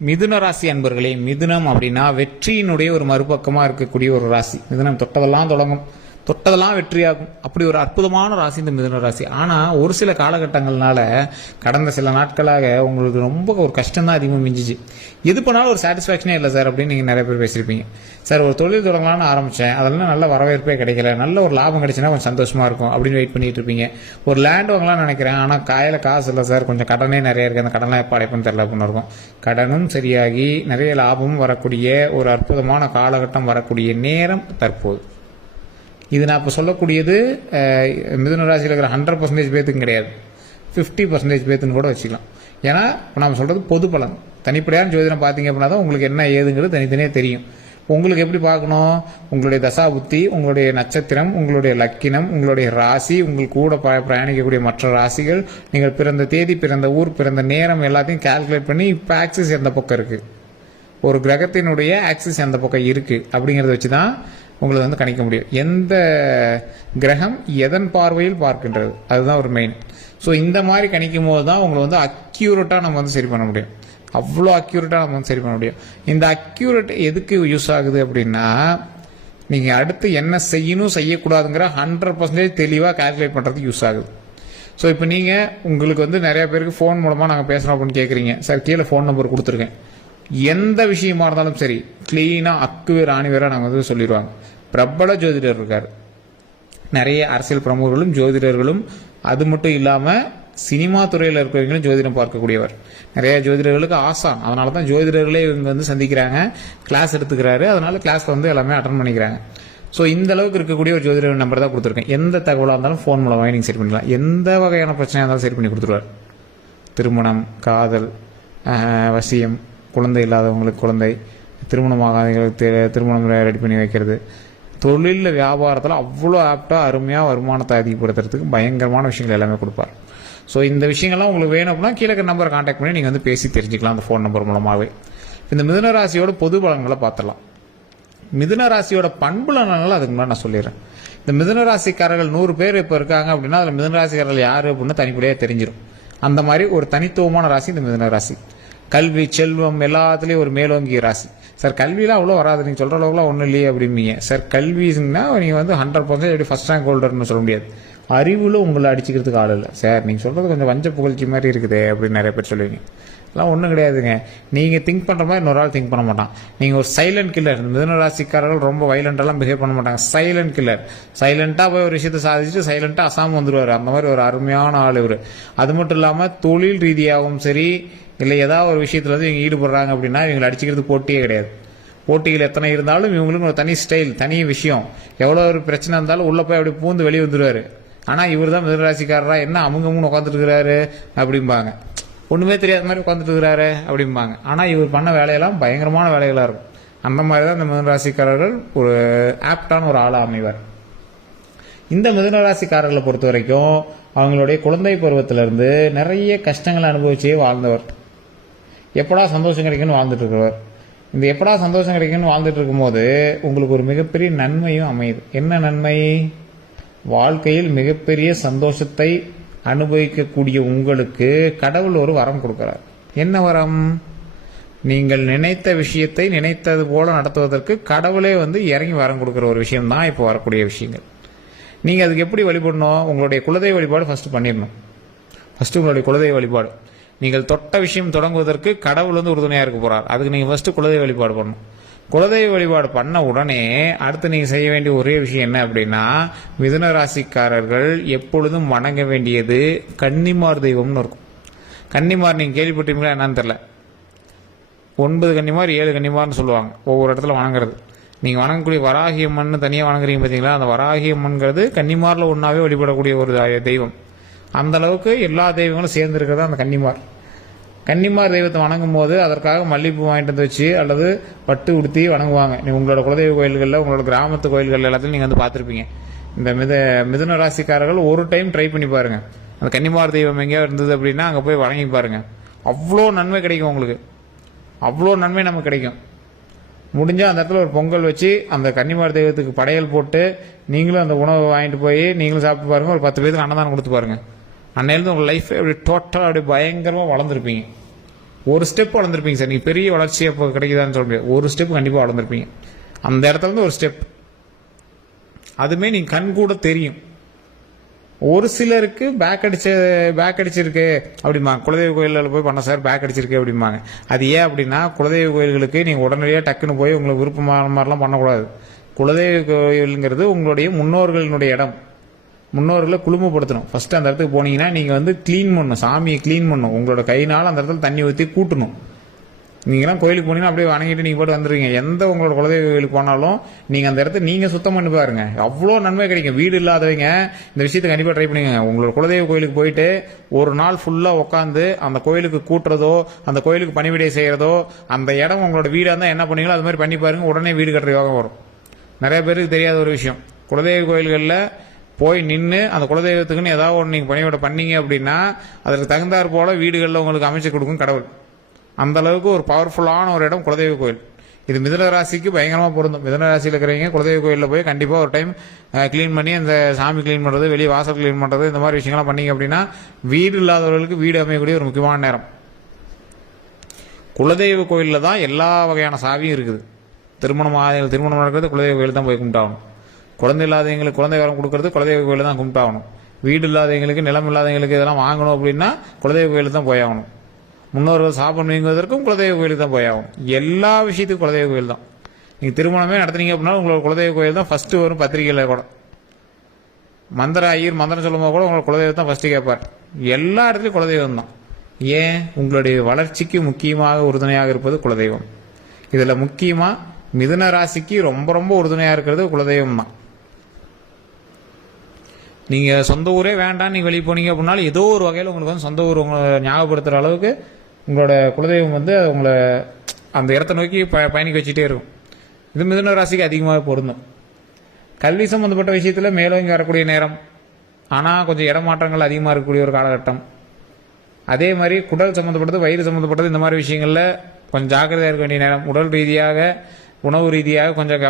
மிதுன ராசி அன்பர்களே, மிதுனம் அப்படின்னா வெற்றியினுடைய ஒரு மறுபக்கமா இருக்கக்கூடிய ஒரு ராசி. மிதுனம் தொட்டதெல்லாம் தொடங்கும், தொட்டதெல்லாம் வெற்றியாகும். அப்படி ஒரு அற்புதமான ராசி இந்த மிதுன ராசி. ஆனா ஒரு சில காலகட்டங்கள்னால கடந்த சில நாட்களாக உங்களுக்கு ரொம்ப ஒரு கஷ்டம் தான் அதிகமாக மிஞ்சிச்சு. எது பண்ணாலும் ஒரு சாட்டிஸ்ஃபேக்ஷனே இல்லை சார் அப்படின்னு நீங்க நிறைய பேர் பேசியிருப்பீங்க. சார் ஒரு தொழில் தொடங்கலாம்னு ஆரம்பிச்சேன், அதெல்லாம் நல்ல வரவேற்பே கிடைக்கல, நல்ல ஒரு லாபம் கிடைச்சுன்னா கொஞ்சம் சந்தோஷமா இருக்கும் அப்படின்னு வெயிட் பண்ணிட்டு இருப்பீங்க. ஒரு லேண்ட் வாங்கலாம்னு நினைக்கிறேன், ஆனா கையில காசு இல்லை சார், கொஞ்சம் கடனே நிறைய இருக்கு, அந்த கடனை எப்போ அடைப்புன்னு தெரியல அப்படின்னு இருக்கும். கடனும் சரியாகி நிறைய லாபமும் வரக்கூடிய ஒரு அற்புதமான காலகட்டம் வரக்கூடிய நேரம் தற்போது. இது நான் இப்போ சொல்லக்கூடியது மிதுன ராசியில் இருக்கிற 100% பேத்துக்கும் கிடையாது, 50% பேத்துன்னு கூட வச்சுக்கலாம். ஏன்னா இப்போ நம்ம சொல்றது பொது பலன். தனிப்படையான ஜோதிடம் பார்த்தீங்க அப்படின்னா தான் உங்களுக்கு என்ன ஏதுங்கிறது தனித்தனியாக தெரியும். உங்களுக்கு எப்படி பார்க்கணும், உங்களுடைய தசா புத்தி, உங்களுடைய நட்சத்திரம், உங்களுடைய லக்கினம், உங்களுடைய ராசி, உங்களுக்கு கூட பிரயாணிக்கக்கூடிய மற்ற ராசிகள், நீங்கள் பிறந்த தேதி, பிறந்த ஊர், பிறந்த நேரம் எல்லாத்தையும் கால்குலேட் பண்ணி இப்போ ஆக்சிஸ் எந்த பக்கம் இருக்கு, ஒரு கிரகத்தினுடைய ஆக்சிஸ் எந்த பக்கம் இருக்கு அப்படிங்கிறத வச்சு தான் உங்களுக்கு கணிக்க முடியும். எந்த கிரகம் எதன் பார்வையில் பார்க்கின்றது, அதுதான் ஒரு மெயின். ஸோ இந்த மாதிரி கணிக்கும் போது தான் உங்களை அக்யூரேட்டாக நம்ம சரி பண்ண முடியும். அவ்வளோ அக்யூரேட்டாக நம்ம சரி பண்ண முடியும். இந்த அக்யூரேட் எதுக்கு யூஸ் ஆகுது அப்படின்னா, நீங்கள் அடுத்து என்ன செய்யணும் செய்யக்கூடாதுங்கிற 100% தெளிவாக கால்குலேட் பண்ணுறதுக்கு யூஸ் ஆகுது. ஸோ இப்போ நீங்கள் உங்களுக்கு நிறைய பேருக்கு ஃபோன் மூலமாக நாங்கள் பேசுகிறோம் அப்படின்னு கேட்குறீங்க. சார் கீழே ஃபோன் நம்பர் கொடுத்துருக்கேன். எந்த விஷயமா இருந்தாலும் சரி கிளீனாக அக்குவேர் ஆணிவேராக நாங்கள் சொல்லிடுவாங்க. பிரபல ஜோதிடர் இருக்கார், நிறைய அரசியல் பிரமுகர்களும் ஜோதிடர்களும், அது மட்டும் இல்லாமல் சினிமா துறையில் இருக்கிறவங்களும் ஜோதிடம் பார்க்கக்கூடியவர். நிறைய ஜோதிடர்களுக்கு ஆசான், அதனால தான் ஜோதிடர்களே இவங்க சந்திக்கிறாங்க, கிளாஸ் எடுத்துக்கிறாரு, அதனால கிளாஸ்ல எல்லாமே அட்டன் பண்ணிக்கிறாங்க. ஸோ இந்த அளவுக்கு இருக்கக்கூடிய ஒரு ஜோதிடர் நம்பர் தான் கொடுத்துருக்கேன். எந்த தகவலாக இருந்தாலும் ஃபோன் மூலமாக நீங்கள் சரி பண்ணிக்கலாம். எந்த வகையான பிரச்சனையாக இருந்தாலும் சரி பண்ணி கொடுத்துருவார். திருமணம், காதல், வசியம், குழந்தை இல்லாதவங்களுக்கு குழந்தை, திருமணமாகாதவங்களுக்கு திருமணம் ரெடி பண்ணி வைக்கிறது, தொழிலில் வியாபாரத்தில் அவ்வளோ ஆப்டாக அருமையாக வருமானத்தை அதிகப்படுத்துறதுக்கு பயங்கரமான விஷயங்கள் எல்லாமே கொடுப்பார். ஸோ இந்த விஷயங்கள்லாம் உங்களுக்கு வேணும் அப்படின்னா கீழே நம்பரை கான்டாக்ட் பண்ணி நீங்கள் பேசி தெரிஞ்சுக்கலாம் அந்த ஃபோன் நம்பர் மூலமாகவே. இந்த மிதுன ராசியோட பொது பலன்களை பார்த்துடலாம். மிதுன ராசியோட பண்புலன்களை அதுக்கு முன்னாடி நான் சொல்லிடுறேன். இந்த மிதுன ராசிக்காரர்கள் 100 பேர் இப்போ இருக்காங்க அப்படின்னா அதில் மிதுன ராசிக்காரர்கள் யார் அப்படின்னு தனிப்படையாக தெரிஞ்சிடும். அந்த மாதிரி ஒரு தனித்துவமான ராசி இந்த மிதுன ராசி. கல்வி, செல்வம் எல்லாத்துலேயும் ஒரு மேலோங்கிய ராசி. சார் கல்வியெலாம் அவ்வளோ வராது, நீங்கள் சொல்கிற அளவுக்குலாம் ஒன்றும் இல்லையே அப்படிம்பீங்க. சார் கல்வின்னா நீங்கள் 100% எப்படி ஃபர்ஸ்ட் ரேங்க் ஹோல்டர்னு சொல்ல முடியாது. அறிவில் உங்களை அடிச்சுக்கிறதுக்கு ஆள் இல்லை. சார் நீங்கள் சொல்கிறது கொஞ்சம் வஞ்ச புகழ்ச்சி மாதிரி இருக்குது அப்படின்னு நிறைய பேர் சொல்லுவீங்க. அதெல்லாம் ஒன்றும் கிடையாதுங்க. நீங்கள் திங்க் பண்ணுற மாதிரி இன்னொரு ஆள் திங்க் பண்ண மாட்டான். நீங்கள் ஒரு சைலண்ட் கில்லர். மிதுன ராசிக்காரர்கள் ரொம்ப வைலண்டெல்லாம் பிஹேவ் பண்ண மாட்டாங்க. Silent killer. சைலண்டாக போய் ஒரு விஷயத்தை சாதிச்சுட்டு சைலண்டாக அசாம வந்துடுவார். அந்த மாதிரி ஒரு அருமையான ஆள் இவர். அது மட்டும் இல்லாமல் தொழில் ரீதியாகவும் சரி, இல்லை ஏதாவது ஒரு விஷயத்தில் இவங்க ஈடுபடுறாங்க அப்படின்னா இவங்களை அடிச்சுக்கிறது போட்டியே கிடையாது. போட்டிகள் எத்தனை இருந்தாலும் இவங்களுக்கு ஒரு தனி ஸ்டைல், தனி விஷயம். எவ்வளோ ஒரு பிரச்சனை இருந்தாலும் உள்ளே போய் அப்படி பூந்து வெளியே வந்துடுவார். ஆனால் இவர் தான் மிதுனராசிக்காரரா என்ன அமுங்கமுன்னு உட்காந்துட்டு இருக்கிறாரு அப்படிம்பாங்க. ஒன்றுமே தெரியாத மாதிரி உட்காந்துட்டு இருக்கிறாரு அப்படிம்பாங்க. ஆனால் இவர் பண்ண வேலையெல்லாம் பயங்கரமான வேலைகளாக இருக்கும். அந்த மாதிரி தான் இந்த மிதுனராசிக்காரர்கள் ஒரு ஆப்டான ஒரு ஆளாக அமைவார். இந்த மிதுனராசிக்காரர்களை பொறுத்த வரைக்கும் அவங்களுடைய குழந்தை பருவத்திலிருந்து நிறைய கஷ்டங்களை அனுபவிச்சே வாழ்ந்தவர். எப்படா சந்தோஷம் கிடைக்குன்னு வாழ்ந்துட்டு இருக்கிறவர். இந்த எப்படா சந்தோஷம் கிடைக்குன்னு வாழ்ந்துட்டு இருக்கும்போது உங்களுக்கு ஒரு மிகப்பெரிய நன்மையும் அமையுது. என்ன நன்மை? வாழ்க்கையில் மிகப்பெரிய சந்தோஷத்தை அனுபவிக்கக்கூடிய உங்களுக்கு கடவுள் ஒரு வரம் கொடுக்கிறார். என்ன வரம்? நீங்கள் நினைத்த விஷயத்தை நினைத்தது போல நடத்துவதற்கு கடவுளே இறங்கி வரம் கொடுக்குற ஒரு விஷயம் தான் இப்போ வரக்கூடிய விஷயங்கள். நீங்க அதுக்கு எப்படி வழிபடணும்? உங்களுடைய குலதெய்வ வழிபாடு ஃபர்ஸ்ட் பண்ணிடணும். ஃபர்ஸ்ட் உங்களுடைய குலதெய்வ வழிபாடு. நீங்கள் தொட்ட விஷயம் தொடங்குவதற்கு கடவுள் உறுதுணையா இருக்க போறார். அதுக்கு நீங்க ஃபர்ஸ்ட் குலதெய்வ வழிபாடு பண்ணணும். குலதெய்வ வழிபாடு பண்ண உடனே அடுத்து நீங்க செய்ய வேண்டிய ஒரே விஷயம் என்ன அப்படின்னா, மிதுன ராசிக்காரர்கள் எப்பொழுதும் வணங்க வேண்டியது கன்னிமார் தெய்வம்னு இருக்கும். கன்னிமார் நீங்க கேள்விப்பட்டீங்களா என்னன்னு தெரியல. 9 கன்னிமார் 7 கன்னிமார்னு சொல்லுவாங்க ஒவ்வொரு இடத்துல வணங்குறது. நீங்க வணங்கக்கூடிய வராகி அம்மன் தனியாக வணங்குறீங்க பார்த்தீங்களா, அந்த வராகி அம்மன்கிறது கன்னிமாரில் ஒன்றாவே வழிபடக்கூடிய ஒரு தெய்வம். அந்த அளவுக்கு எல்லா தெய்வங்களும் சேர்ந்து இருக்கிறதா அந்த கன்னிமார். கன்னிமார் தெய்வத்தை வணங்கும் போது அதற்காக மல்லிகைப்பூ வாங்கிட்டு வந்து வச்சு அல்லது பட்டு உடுத்தி வணங்குவாங்க. உங்களோட குலதெய்வ கோயில்களில், உங்களோட கிராமத்து கோயில்கள் எல்லாத்தையும் நீங்கள் பார்த்துருப்பீங்க. இந்த மிதுன ராசிக்காரர்கள் ஒரு டைம் ட்ரை பண்ணி பாருங்க. அந்த கன்னிமார் தெய்வம் எங்கேயா இருந்தது அப்படின்னா அங்கே போய் வணங்கி பாருங்க. அவ்வளோ நன்மை கிடைக்கும் உங்களுக்கு. அவ்வளோ நன்மை நமக்கு கிடைக்கும். முடிஞ்சால் அந்த இடத்துல ஒரு பொங்கல் வச்சு அந்த கன்னிமார் தெய்வத்துக்கு படையல் போட்டு நீங்களும் அந்த உணவை வாங்கிட்டு போய் நீங்களும் சாப்பிட்டு பாருங்க. ஒரு 10 பேருக்கு அன்னதானம் கொடுத்து பாருங்க. அன்னையிலேருந்து உங்கள் லைஃப் அப்படி டோட்டலாக அப்படி பயங்கரமாக வளர்ந்துருப்பீங்க. ஒரு ஸ்டெப் வளர்ந்துருப்பீங்க சார். நீங்கள் பெரிய வளர்ச்சி அப்போ கிடைக்குதான்னு சொல்ல முடியாது. ஒரு ஸ்டெப் கண்டிப்பாக வளர்ந்துருப்பீங்க. அந்த இடத்துல இருந்து ஒரு ஸ்டெப் அதுமே நீங்கள் கண் கூட தெரியும். ஒரு சிலருக்கு பேக் அடிச்சிருக்கு அப்படிம்பாங்க. குலதெய்வ கோயிலில் போய் பண்ண சார் பேக் அடிச்சிருக்கு அப்படிம்பாங்க. அது ஏன் அப்படின்னா, குலதெய்வ கோயில்களுக்கு நீங்கள் உடனடியாக டக்குன்னு போய் உங்களுக்கு விருப்பமான மாதிரிலாம் பண்ணக்கூடாது. குலதெய்வ கோயிலுங்கிறது உங்களுடைய முன்னோர்களினுடைய இடம். முன்னோர்களை குழுமப்படுத்தணும். ஃபர்ஸ்ட் அந்த இடத்துக்கு போனீங்கன்னா நீங்கள் வந்து க்ளீன் பண்ணணும், சாமியை க்ளீன் பண்ணணும். உங்களோட கையினால் அந்த இடத்துல தண்ணி ஊற்றி கூட்டணும். நீங்களாம் கோயிலுக்கு போனீங்கன்னா அப்படியே வணங்கிட்டு நீங்கள் போட்டு வந்துடுவீங்க. எந்த உங்களோட குலதெய்வ கோயிலுக்கு போனாலும் நீங்கள் அந்த இடத்த நீங்கள் சுத்தம் பண்ணி பாருங்க, அவ்வளோ நன்மை கிடைக்கும். வீடு இல்லாதவங்க இந்த விஷயத்தை கண்டிப்பாக ட்ரை பண்ணுங்க. உங்களோட குலதெய்வ கோயிலுக்கு போயிட்டு ஒரு நாள் ஃபுல்லாக உட்காந்து அந்த கோயிலுக்கு கூட்டுறதோ, அந்த கோயிலுக்கு பணிவிடை செய்கிறதோ, அந்த இடம் உங்களோட வீடாக இருந்தால் என்ன பண்ணீங்களோ அது மாதிரி பண்ணி பாருங்க. உடனே வீடு கட்டுற யோகம் வரும். நிறைய பேருக்கு தெரியாத ஒரு விஷயம், குலதெய்வ கோயில்களில் போய் நின்று அந்த குலதெய்வத்துக்குன்னு ஏதாவது ஒன்று நீங்கள் பணிவிட பண்ணீங்க அப்படின்னா அதற்கு தகுந்தாற் போல வீடுகளில் உங்களுக்கு அமைச்சு கொடுக்கும் கடவுள். அந்த அளவுக்கு ஒரு பவர்ஃபுல்லான ஒரு இடம் குலதெய்வ கோயில். இது மிதுன ராசிக்கு பயங்கரமாக பொருந்தும். மிதுன ராசியில் இருக்கிறவங்க குலதெய்வ கோயிலில் போய் கண்டிப்பாக ஒரு டைம் க்ளீன் பண்ணி அந்த சாமி க்ளீன் பண்ணுறது, வெளியே வாசல் க்ளீன் பண்ணுறது, இந்த மாதிரி விஷயங்கள்லாம் பண்ணீங்க அப்படின்னா வீடு இல்லாதவர்களுக்கு வீடு அமையக்கூடிய ஒரு முக்கியமான நேரம். குலதெய்வ கோயிலில் தான் எல்லா வகையான சாவியும் இருக்குது. திருமணம் நடக்கிறது குலதெய்வ கோயில் தான் போய் கும்பிட்டாகணும். குழந்தை இல்லாதவங்களுக்கு குழந்தை வரம் கொடுக்கறது குலதெய்வ கோயிலில் தான் கும்பிட்டாகணும். வீடு இல்லாதவங்களுக்கு, நிலம் இல்லாதவங்களுக்கு இதெல்லாம் வாங்கணும் அப்படின்னா குலதெய்வ கோயிலுக்கு தான் போயாகணும். முன்னோர்கள் சாபம் நீங்குவதற்கும் குலதெய்வ கோயிலுக்கு தான் போயாகும். எல்லா விஷயத்துக்கும் குலதெய்வ கோயில் தான். நீங்கள் திருமணமே நடத்துனீங்க அப்படின்னா உங்களோட குலதெய்வ கோயில் தான் ஃபர்ஸ்ட் வரும். பத்திரிகையில் கூட மந்திர ஐயர் மந்திரம் சொல்லும் போது கூட உங்களோட குலதெய்வம் தான் ஃபர்ஸ்ட் கேட்பார். எல்லா இடத்துலையும் குலதெய்வம் தான். ஏன்? உங்களுடைய வளர்ச்சிக்கு முக்கியமாக உறுதுணையாக இருப்பது குலதெய்வம். இதில் முக்கியமாக மிதுன ராசிக்கு ரொம்ப ரொம்ப உறுதுணையாக இருக்கிறது குலதெய்வம் தான். நீங்கள் சொந்த ஊரே வேண்டாம் நீங்கள் வெளியே போனீங்க அப்படின்னாலும் ஏதோ ஒரு வகையில் உங்களுக்கு வந்து சொந்த ஊர் உங்களை ஞாபகப்படுத்துகிற அளவுக்கு உங்களோட குலதெய்வம் வந்து உங்களை அந்த இடத்த நோக்கி பயணிக்க வச்சுட்டே இருக்கும். இது மிதுன ராசிக்கு அதிகமாக பொருந்தும். கல்வி சம்பந்தப்பட்ட விஷயத்தில் மேலோங்கி வரக்கூடிய நேரம், ஆனால் கொஞ்சம் இடமாற்றங்கள் அதிகமாக இருக்கக்கூடிய ஒரு காலகட்டம். அதே மாதிரி குடல் சம்மந்தப்பட்டது, வயிறு சம்மந்தப்பட்டது, இந்த மாதிரி விஷயங்களில் கொஞ்சம் ஜாக்கிரதையாக இருக்க வேண்டிய நேரம். உடல் ரீதியாக, உணவு ரீதியாக கொஞ்சம்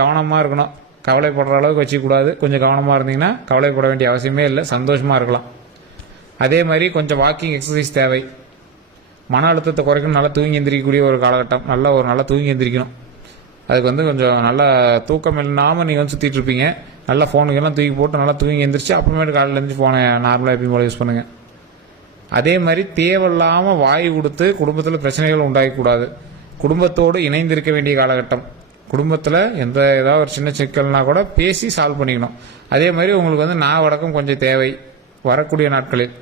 கவனமாக இருக்கணும். கவலைப்படுற அளவுக்கு வச்சுக்கூடாது. கொஞ்சம் கவனமாக இருந்தீங்கன்னா கவலைப்பட வேண்டிய அவசியமே இல்லை, சந்தோஷமாக இருக்கலாம். அதே மாதிரி கொஞ்சம் வாக்கிங் எக்ஸசைஸ் தேவை. மன அழுத்தத்தை குறைக்கணும். நல்லா தூங்கி எந்திரிக்கக்கூடிய ஒரு காலகட்டம். நல்லா தூங்கி எந்திரிக்கணும். அதுக்கு வந்து கொஞ்சம் நல்லா தூக்கம் இல்லாமல் நீங்கள் வந்து சுற்றிட்டு இருப்பீங்க. நல்லா ஃபோனுக்கெல்லாம் தூக்கி போட்டு நல்லா தூங்கி எந்திரிச்சு அப்புறமேட்டு காலையில் எழுந்திரிச்சு ஃபோனை நார்மலாக எப்பயும் போல யூஸ் பண்ணுங்கள். அதே மாதிரி தேவையில்லாமல் வாய் கொடுத்து குடும்பத்தில் பிரச்சனைகள் உண்டாகக்கூடாது. குடும்பத்தோடு இணைந்திருக்க வேண்டிய காலகட்டம். குடும்பத்தில் ஏதாவது ஒரு சின்ன சிக்கல்னா கூட பேசி சால்வ் பண்ணிக்கணும். அதே மாதிரி உங்களுக்கு வந்து வடக்கம் கொஞ்சம் தேவை வரக்கூடிய நாட்களில்.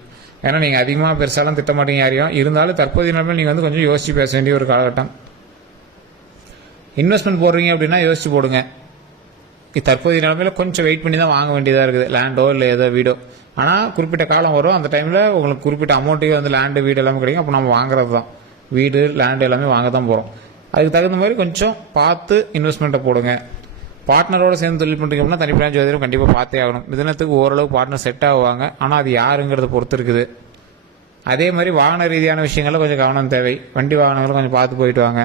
ஏன்னா நீங்கள் அதிகமாக பெருசாலாம் திட்ட மாட்டீங்க யாரையும். இருந்தாலும் தற்போதைய நிலைமையில் நீங்கள் வந்து கொஞ்சம் யோசிச்சு பேச வேண்டிய ஒரு காலகட்டம். இன்வெஸ்ட்மெண்ட் போடுறீங்க அப்படின்னா யோசிச்சு போடுங்க. தற்போதைய நிலைமையில் கொஞ்சம் வெயிட் பண்ணி தான் வாங்க வேண்டியதாக இருக்குது, லேண்டோ இல்லை ஏதோ வீடோ. ஆனால் குறிப்பிட்ட காலம் வரும், அந்த டைமில் உங்களுக்கு குறிப்பிட்ட அமௌண்ட்டுக்கு வந்து லேண்டு வீடு எல்லாமே கிடைக்கும். அப்போ நம்ம வாங்குறது தான், வீடு லேண்டு எல்லாமே வாங்க தான் போகிறோம். அதுக்கு தகுந்த மாதிரி கொஞ்சம் பார்த்து இன்வெஸ்ட்மெண்ட்டை போடுங்க. பார்ட்னரோட சேர்ந்து தொழில் பண்ணுறீங்க அப்படின்னா தனிப்பட்ட ஜோதிடம் கண்டிப்பாக பார்த்தே ஆகணும். மிதுனத்துக்கு ஓரளவு பார்ட்னர் செட் ஆகுவாங்க, ஆனால் அது யாருங்கிறத பொறுத்து இருக்குது. அதே மாதிரி வாகன ரீதியான விஷயங்களில் கொஞ்சம் கவனம் தேவை. வண்டி வாகனங்களும் கொஞ்சம் பார்த்து போயிட்டு வாங்க.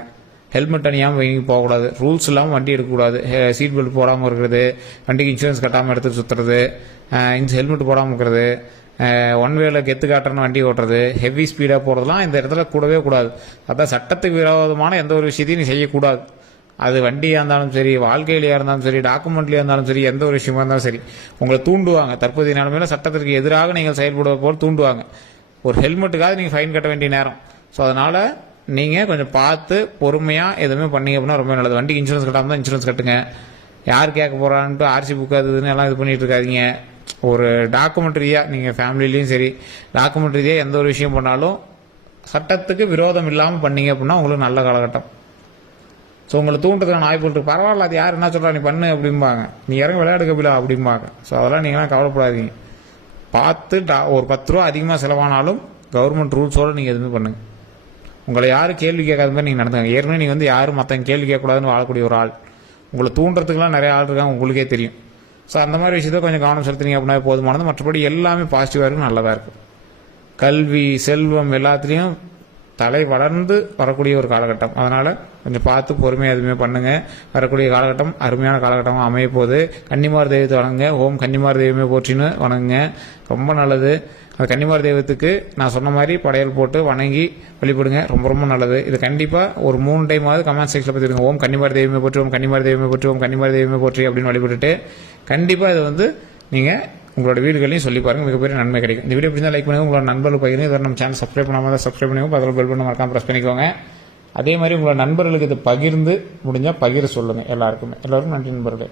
ஹெல்மெட் அணியாமல் வங்கி போகக்கூடாது. ரூல்ஸ் இல்லாமல் வண்டி எடுக்கக்கூடாது. சீட் பெல்ட் போடாமல் இருக்கிறது, வண்டிக்கு இன்சூரன்ஸ் கட்டாமல் எடுத்து சுற்றுறது, ஹெல்மெட் போடாமல் இருக்கிறது, ஒன் வேல கெத்து காட்டுறன்னு வண்டி ஓட்டுறது, ஹெவி ஸ்பீடாக போகிறதுலாம் இந்த இடத்துல கூடவே கூடாது. அதான் சட்டத்துக்கு விரோதமான எந்த ஒரு விஷயத்தையும் நீ செய்யக்கூடாது. அது வண்டியாக இருந்தாலும் சரி, வாழ்க்கையிலையாக இருந்தாலும் சரி, டாக்குமெண்ட்லேயே இருந்தாலும் சரி, எந்த ஒரு விஷயமா இருந்தாலும் சரி உங்களை தூண்டுவாங்க. தற்போதைய நிலைமையில சட்டத்திற்கு எதிராக நீங்கள் செயல்படுவது போல் தூண்டுவாங்க. ஒரு ஹெல்மெட்டுக்காக நீங்கள் ஃபைன் கட்ட வேண்டிய நேரம். ஸோ அதனால் நீங்கள் கொஞ்சம் பார்த்து பொறுமையாக எதுவுமே பண்ணீங்க அப்படின்னா ரொம்ப நல்லது. வண்டிக்கு இன்சூரன்ஸ் கட்டாமல் தான் இன்சூரன்ஸ் கட்டுங்க. யார் கேட்க போகிறான்ட்டு ஆர்சி புக் அதுன்னு எல்லாம் இது பண்ணிட்டு இருக்காதிங்க. ஒரு டாக்குமெண்ட் ரீதியாக நீங்கள் ஃபேமிலிலையும் சரி, டாக்குமெண்ட் ரீதியாக எந்த ஒரு விஷயம் பண்ணாலும் சட்டத்துக்கு விரோதம் இல்லாமல் பண்ணீங்க அப்படின்னா உங்களுக்கு நல்ல காலகட்டம். ஸோ உங்களை தூண்டுறதுக்கான வாய்ப்பு இருக்கு. பரவாயில்ல, அது யார் என்ன சொல்கிறா நீ பண்ணு அப்படிம்பாங்க, நீ இறங்க விளையாடு கபிலா அப்படிம்பாங்க. ஸோ அதெல்லாம் நீங்களாம் கவலைப்படாதீங்க. பார்த்து ஒரு 10 ரூபா அதிகமாக செலவானாலும் கவர்மெண்ட் ரூல்ஸோடு நீங்கள் எதுவுமே பண்ணுங்கள். உங்களை யாரும் கேள்வி கேட்காத மாதிரி நீங்கள் நடந்துங்க. ஏற்கனவே நீங்கள் வந்து யாரும் மற்றவங்க கேள்வி கேட்கக்கூடாதுன்னு வாழக்கூடிய ஒரு ஆள். உங்களை தூண்டுறதுக்குலாம் நிறைய ஆள் இருக்காங்க, உங்களுக்கே தெரியும். ஸோ அந்த மாதிரி விஷயத்தை கொஞ்சம் கவனம் செலுத்துனீங்க அப்படின்னா போதுமானது. மற்றபடி எல்லாமே பாசிட்டிவாக இருக்கும், நல்லதாக இருக்கும். கல்வி, செல்வம் எல்லாத்துலேயும் தலை வளர்ந்து வரக்கூடிய ஒரு காலகட்டம். அதனால் கொஞ்சம் பார்த்து பொறுமையாக எதுவுமே பண்ணுங்கள். வரக்கூடிய காலகட்டம் அருமையான காலகட்டமாக அமைய போகுது. கன்னிமார் தெய்வத்தை வணங்குங்க. ஓம் கன்னிமார் தெய்வமே போற்றின்னு வணங்குங்க, ரொம்ப நல்லது. அந்த கன்னிமார் தெய்வத்துக்கு நான் சொன்ன மாதிரி படையல் போட்டு வணங்கி வழிபடுங்க, ரொம்ப ரொம்ப நல்லது. இது கண்டிப்பாக ஒரு 3 டைமாவது கமெண்ட் செக்ஷனில் பார்த்துருங்க. ஓம் கன்னிமார் தெய்வமே போற்றி, ஓம் கன்னிமார் தெய்வமே போற்றி, ஓம் கன்னிமார் தெய்வமே போற்றி அப்படின்னு வழிபட்டுட்டு கண்டிப்பாக இது வந்து நீங்கள் உங்களோட வீடுகளையும் சொல்லி பாருங்க, மிகப்பெரிய நன்மை கிடைக்கும். இந்த வீடியோ பிடிச்சா லைக் பண்ணுங்க, உங்களோட நண்பர்கள் பகிர்ந்து. இதை நம்ம சேனல் சப்ஸ்கிரைப் பண்ணாமல் தான் சப்ஸ்கிரைப் பண்ணுங்க, அதில் பெல் பண்ண மறக்காம ப்ரெஸ் பண்ணிக்கோங்க. அதே மாதிரி உங்களோட நண்பர்களுக்கு இதை பகிர்ந்து முடிஞ்சால் பகிர சொல்லுங்கள் எல்லாருக்குமே. எல்லாருக்கும் நன்றி நண்பர்களே.